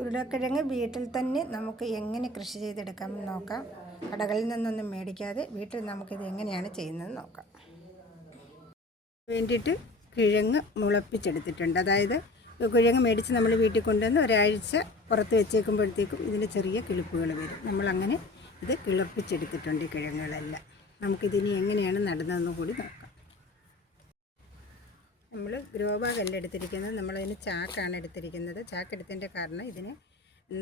ഉരുളക്കിഴങ്ങ് വീട്ടിൽ തന്നെ നമുക്ക് എങ്ങനെ കൃഷി ചെയ്തെടുക്കാമെന്ന് നോക്കാം. കടകളിൽ നിന്നൊന്നും മേടിക്കാതെ വീട്ടിൽ നമുക്കിത് എങ്ങനെയാണ് ചെയ്യുന്നതെന്ന് നോക്കാം. വേണ്ടിയിട്ട് കിഴങ്ങ് മുളപ്പിച്ചെടുത്തിട്ടുണ്ട്. അതായത് കിഴങ്ങ് മേടിച്ച് നമ്മൾ വീട്ടിൽ കൊണ്ടുവന്ന് ഒരാഴ്ച പുറത്ത് വെച്ചേക്കുമ്പോഴത്തേക്കും ഇതിൻ്റെ ചെറിയ കിളിപ്പുകൾ വരും. നമ്മളങ്ങനെ ഇത് കിളിർപ്പിച്ചെടുത്തിട്ടുണ്ട് ഈ കിഴങ്ങുകളെല്ലാം. നമുക്കിതിനി എങ്ങനെയാണ് നടുന്നതെന്ന് കൂടി നോക്കാം. നമ്മൾ ഗ്രോ ബാഗല്ല എടുത്തിരിക്കുന്നത്, നമ്മളതിന് ചാക്കാണ് എടുത്തിരിക്കുന്നത്. ചാക്ക് എടുത്തതിൻ്റെ കാരണം ഇതിന്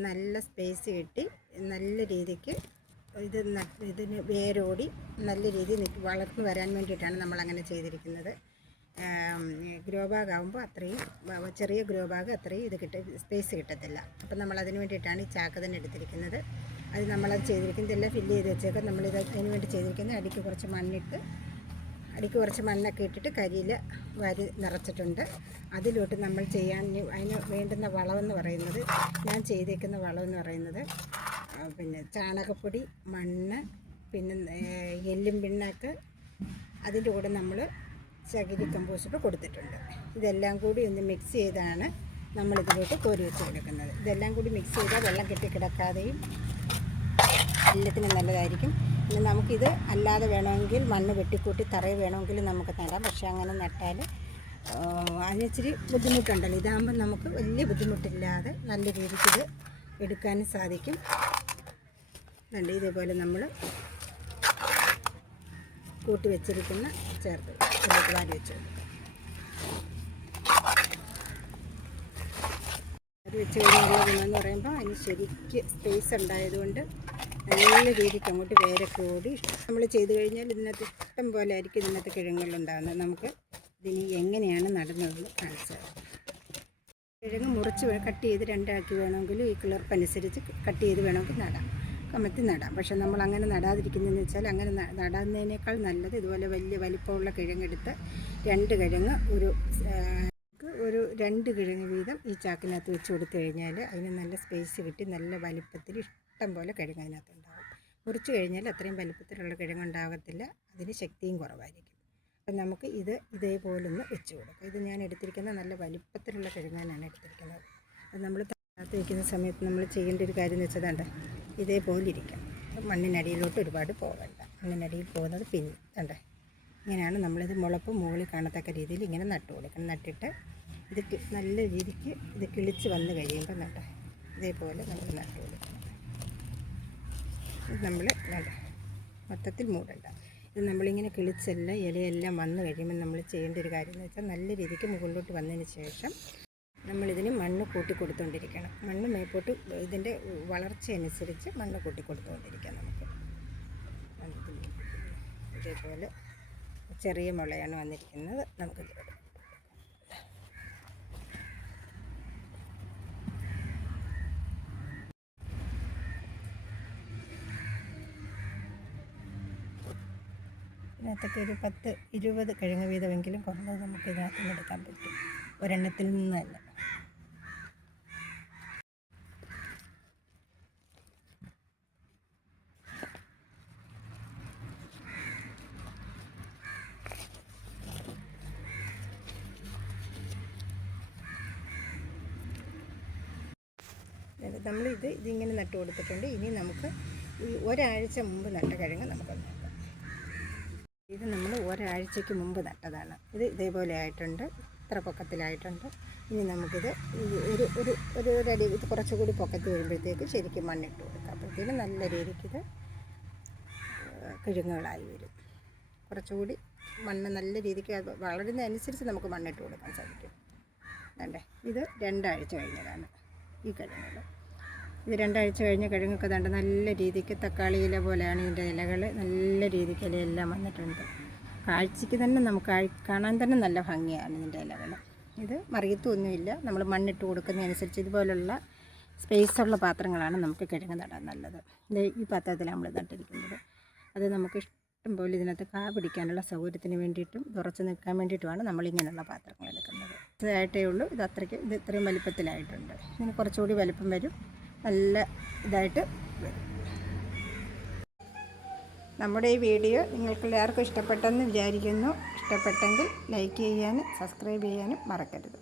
നല്ല സ്പേസ് കിട്ടി നല്ല രീതിക്ക് ഇതിന് വേരോടി നല്ല രീതിയിൽ വളർന്നു വരാൻ വേണ്ടിയിട്ടാണ് നമ്മളങ്ങനെ ചെയ്തിരിക്കുന്നത്. ഗ്രോ ബാഗ് ആകുമ്പോൾ അത്രയും ചെറിയ ഗ്രോ ബാഗ് അത്രയും സ്പേസ് കിട്ടത്തില്ല. അപ്പം നമ്മളതിന് വേണ്ടിയിട്ടാണ് ഈ ചാക്ക് തന്നെ എടുത്തിരിക്കുന്നത്. അത് നമ്മളത് ചെയ്തിരിക്കുന്നത് എല്ലാം ഫില്ല് ചെയ്ത് വെച്ചേക്കാം. നമ്മളിത് അതിന് വേണ്ടി ചെയ്തിരിക്കുന്നത് അടിക്ക് കുറച്ച് മണ്ണൊക്കെ ഇട്ടിട്ട് കരിയിൽ വാരി നിറച്ചിട്ടുണ്ട്. അതിലോട്ട് നമ്മൾ അതിന് വേണ്ടുന്ന വളമെന്ന് പറയുന്നത്, ഞാൻ ചെയ്തേക്കുന്ന വളമെന്ന് പറയുന്നത് പിന്നെ ചാണകപ്പൊടി, മണ്ണ്, പിന്നെ എല്ലും പിണ്ണാക്ക്, അതിൻ്റെ കൂടെ നമ്മൾ ചകിരി കമ്പോസ്റ്റ് കൊടുത്തിട്ടുണ്ട്. ഇതെല്ലാം കൂടി ഒന്ന് മിക്സ് ചെയ്താണ് നമ്മളിതിലോട്ട് കോരി വെച്ച് കൊടുക്കുന്നത്. ഇതെല്ലാം കൂടി മിക്സ് ചെയ്താൽ വെള്ളം കെട്ടിക്കിടക്കാതെയും എല്ലാത്തിനും നല്ലതായിരിക്കും. പിന്നെ നമുക്കിത് അല്ലാതെ വേണമെങ്കിൽ മണ്ണ് വെട്ടിക്കൂട്ടി തറയിൽ വേണമെങ്കിൽ നമുക്ക് നടാം. പക്ഷേ അങ്ങനെ നട്ടാൽ അതിനിച്ചിരി ബുദ്ധിമുട്ടുണ്ടല്ലോ. ഇതാകുമ്പോൾ നമുക്ക് വലിയ ബുദ്ധിമുട്ടില്ലാതെ നല്ല രീതിക്ക് ഇത് എടുക്കാനും സാധിക്കും. ഇതേപോലെ നമ്മൾ കൂട്ടി വെച്ചിരിക്കുന്ന ചേർത്ത് വാരി വെച്ച് വെച്ച് കഴിഞ്ഞാൽ ഗുണമെന്ന് പറയുമ്പോൾ അതിന് ശരിക്ക് സ്പേസ് ഉണ്ടായതുകൊണ്ട് നല്ല രീതിക്ക് അങ്ങോട്ട് വേരൊക്കെ ഓടി നമ്മൾ ചെയ്ത് കഴിഞ്ഞാൽ ഇതിനകത്ത് ഇഷ്ടം പോലെ ആയിരിക്കും ഇതിനകത്ത് കിഴങ്ങുകളുണ്ടാകുന്നത്. നമുക്ക് ഇതിന് എങ്ങനെയാണ് നടുന്നതെന്ന് കാണിച്ചത്. കിഴങ്ങ് മുറിച്ച് കട്ട് ചെയ്ത് രണ്ടാക്കി വേണമെങ്കിലും ഈ കിളിർപ്പനുസരിച്ച് കട്ട് ചെയ്ത് വേണമെങ്കിൽ കമത്തി നടാം. പക്ഷെ നമ്മൾ അങ്ങനെ നടാതിരിക്കുന്നതെന്ന് വെച്ചാൽ അങ്ങനെ നടാവുന്നതിനേക്കാൾ നല്ലത് ഇതുപോലെ വലിയ വലിപ്പമുള്ള കിഴങ്ങെടുത്ത് രണ്ട് കിഴങ്ങ് വീതം ഈ ചാക്കിനകത്ത് വെച്ച് കൊടുത്തു കഴിഞ്ഞാൽ അതിന് നല്ല സ്പേസ് കിട്ടി നല്ല വലിപ്പത്തിൽ ഇഷ്ടം പോലെ കിഴങ്ങ് അതിനകത്തുണ്ടാകും. മുറിച്ച് കഴിഞ്ഞാൽ അത്രയും വലിപ്പത്തിലുള്ള കിഴങ്ങുണ്ടാകത്തില്ല, അതിന് ശക്തിയും കുറവായിരിക്കും. അപ്പം നമുക്ക് ഇതേപോലൊന്ന് വെച്ച് കൊടുക്കാം. ഇത് ഞാൻ എടുത്തിരിക്കുന്ന നല്ല വലിപ്പത്തിലുള്ള കിഴങ്ങാനാണ് എടുത്തിരിക്കുന്നത്. അത് നമ്മൾ അതിനകത്ത് വയ്ക്കുന്ന സമയത്ത് നമ്മൾ ചെയ്യേണ്ട ഒരു കാര്യം എന്ന് വെച്ചാൽ ഇതേപോലെ ഇരിക്കാം. മണ്ണിനടിയിലോട്ട് ഒരുപാട് പോകണ്ട. മണ്ണിനടിയിൽ പോകുന്നത് പിന്നെ ഇങ്ങനെയാണ് നമ്മളിത് മുളപ്പ് മുകളിൽ കാണത്തക്ക രീതിയിൽ ഇങ്ങനെ നട്ടു കൊടുക്കണം. നട്ടിട്ട് ഇത് നല്ല രീതിക്ക് ഇത് കിളിച്ച് വന്ന് കഴിയുമ്പോൾ ഇതേപോലെ നമ്മൾ നട്ടു കൊടുക്കണം. ഇത് നമ്മൾ മൊത്തത്തിൽ മൂടണ്ട. ഇത് നമ്മളിങ്ങനെ കിളിച്ചെല്ലാം ഇലയെല്ലാം വന്ന് കഴിയുമ്പോൾ നമ്മൾ ചെയ്യേണ്ട ഒരു കാര്യം എന്ന് വെച്ചാൽ നല്ല രീതിക്ക് മുകളിലോട്ട് വന്നതിന് ശേഷം നമ്മളിതിന് മണ്ണ് കൂട്ടി കൊടുത്തുകൊണ്ടിരിക്കണം. മണ്ണ് മേപ്പോട്ട് ഇതിൻ്റെ വളർച്ച അനുസരിച്ച് മണ്ണ് കൂട്ടി കൊടുത്തുകൊണ്ടിരിക്കാം. നമുക്ക് ഇതേപോലെ ചെറിയ മുളയാണ് വന്നിരിക്കുന്നത്. നമുക്ക് ഇതിനകത്തൊക്കെ ഒരു 10-20 കിഴങ്ങ് വീതമെങ്കിലും കുറഞ്ഞത് നമുക്ക് ഇതിനകത്ത് നിന്ന് എടുക്കാൻ പറ്റും, ഒരെണ്ണത്തിൽ നിന്നല്ല. ഇതിങ്ങനെ നട്ടു കൊടുത്തിട്ടുണ്ട്. ഇനി നമുക്ക് ഈ ഒരാഴ്ച മുമ്പ് നട്ട കിഴങ്ങ് നമുക്ക് നോക്കാം. ഇത് നമ്മൾ ഒരാഴ്ചയ്ക്ക് മുമ്പ് നട്ടതാണ്. ഇത് ഇതേപോലെ ആയിട്ടുണ്ട്, ഇത്ര പൊക്കത്തിലായിട്ടുണ്ട്. ഇനി നമുക്കിത് ഒരു അടി ഇത് കുറച്ചുകൂടി പൊക്കത്തിൽ വരുമ്പോഴത്തേക്ക് ശരിക്കും മണ്ണിട്ട് കൊടുക്കാം. അപ്പോഴത്തേക്കും നല്ല രീതിക്ക് കിഴങ്ങുകളായി വരും. കുറച്ചുകൂടി മണ്ണ് നല്ല രീതിക്ക് വളരുന്നതനുസരിച്ച് നമുക്ക് മണ്ണിട്ട് കൊടുക്കാൻ സാധിക്കും. ഇത് 2 ആഴ്ച കഴിഞ്ഞതാണ് ഈ കിഴങ്ങുകൾ. ഇത് 2 ആഴ്ച കഴിഞ്ഞ കിഴങ്ങൊക്കെ നല്ല രീതിക്ക് തക്കാളി ഇല പോലെയാണ് ഇതിൻ്റെ ഇലകൾ. നല്ല രീതിക്ക് ഇലയെല്ലാം വന്നിട്ടുണ്ട്. കാഴ്ചയ്ക്ക് തന്നെ നമുക്ക് കാണാൻ തന്നെ നല്ല ഭംഗിയാണ് ഇതിൻ്റെ ഇലകൾ. ഇത് മറിയത്തൊന്നുമില്ല. നമ്മൾ മണ്ണിട്ട് കൊടുക്കുന്നതനുസരിച്ച് ഇതുപോലുള്ള സ്പേസുള്ള പാത്രങ്ങളാണ് നമുക്ക് കിഴങ്ങ് നടാൻ നല്ലത്. ഈ പാത്രത്തിലാണ് നമ്മൾ നട്ടിരിക്കുന്നത്. അത് നമുക്ക് ഇഷ്ടം പോലെ ഇതിനകത്ത് കാ പിടിക്കാനുള്ള സൗകര്യത്തിന് വേണ്ടിയിട്ടും തുറച്ച് നിൽക്കാൻ വേണ്ടിയിട്ടുമാണ് നമ്മളിങ്ങനെയുള്ള പാത്രങ്ങൾ എടുക്കുന്നത്. ഇതായിട്ടേ ഉള്ളൂ. ഇത് ഇത്രയും വലിപ്പത്തിലായിട്ടുണ്ട്. ഇതിന് കുറച്ചുകൂടി വലിപ്പം വരും, നല്ല ഇതായിട്ട് വരും. നമ്മുടെ ഈ വീഡിയോ നിങ്ങൾക്ക് എല്ലാവർക്കും ഇഷ്ടപ്പെട്ടെന്ന് വിചാരിക്കുന്നു. ഇഷ്ടപ്പെട്ടെങ്കിൽ ലൈക്ക് ചെയ്യാനും സബ്സ്ക്രൈബ് ചെയ്യാനും മറക്കരുത്.